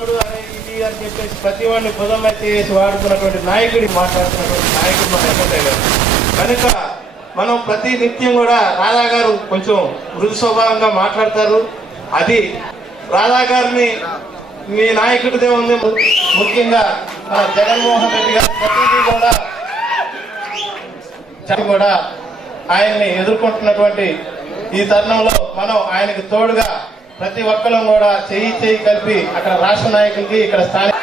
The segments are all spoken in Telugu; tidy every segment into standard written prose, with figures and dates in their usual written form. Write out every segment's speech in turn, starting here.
రాముడు అనే ఇది అని చెప్పేసి ప్రతి వాడిని భుజంలో చేసి వాడుకున్నటువంటి నాయకుడి మాట్లాడుతున్నటువంటి నాయకుడు మన ఎమ్మెల్యే గారు. కనుక మనం ప్రతి నిత్యం కూడా రాధా గారు కొంచెం మృదు స్వభావంగా మాట్లాడతారు. అది రాధా గారిని మీ నాయకుడిదే ఉంది. ముఖ్యంగా మన జగన్మోహన్ రెడ్డి గారు ప్రతిదీ కూడా ఆయన్ని ఎదుర్కొంటున్నటువంటి ఈ తరుణంలో మనం ఆయనకు తోడుగా ప్రతి ఒక్కరం కూడా చేయి కలిపి అక్కడ రాష్ట్ర నాయకులకి ఇక్కడ స్థానిక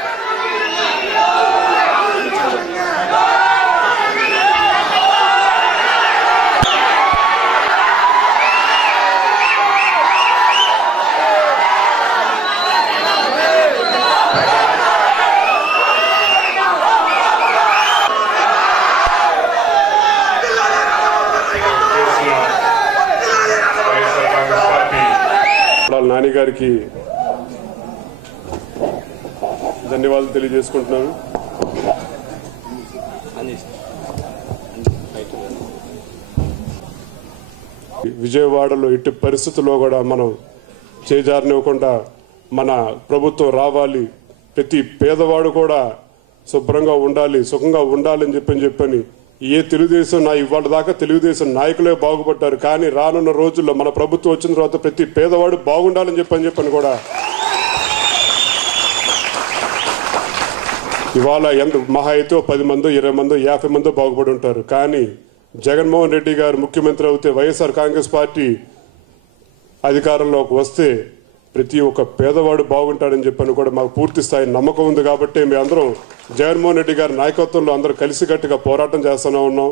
నాని గారికి ధన్యవాదాలు తెలియజేసుకుంటున్నాను. విజయవాడలో ఎట్టి పరిస్థితుల్లో కూడా మనం చేజారనివ్వకుండా మన ప్రభుత్వం రావాలి, ప్రతి పేదవాడు కూడా శుభ్రంగా ఉండాలి, సుఖంగా ఉండాలని చెప్పని ఏ తెలుగుదేశం ఇవాళ దాకా తెలుగుదేశం నాయకులే బాగుపడ్డారు. కానీ రానున్న రోజుల్లో మన ప్రభుత్వం వచ్చిన తర్వాత ప్రతి పేదవాడు బాగుండాలని చెప్పని కూడా ఇవాళ ఎంత మహా అయితే 10 మందో 20 మందో 50 మందో బాగుపడి ఉంటారు. కానీ జగన్మోహన్ రెడ్డి గారు ముఖ్యమంత్రి అవుతే, వైఎస్ఆర్ కాంగ్రెస్ పార్టీ అధికారంలోకి వస్తే ప్రతి ఒక్క పేదవాడు బాగుంటాడని చెప్పని కూడా మాకు పూర్తి స్థాయి నమ్మకం ఉంది. కాబట్టి మేము అందరం జగన్మోహన్ రెడ్డి గారి నాయకత్వంలో అందరూ కలిసికట్టుగా పోరాటం చేస్తూనే ఉన్నాం.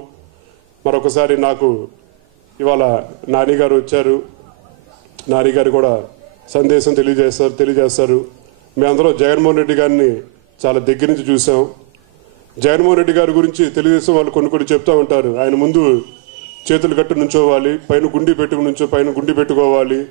మరొకసారి నాకు ఇవాళ నాని గారు వచ్చారు, నాని గారు కూడా సందేశం తెలియజేస్తారు. మేమందరం జగన్మోహన్ రెడ్డి గారిని చాలా దగ్గర నుంచి చూసాం. జగన్మోహన్ రెడ్డి గారి గురించి తెలుగుదేశం వాళ్ళు కొన్ని చెప్తూ ఉంటారు. ఆయన ముందు చేతులు కట్టు నుంచోవాలి, పైన గుండి పెట్టుకోవాలి,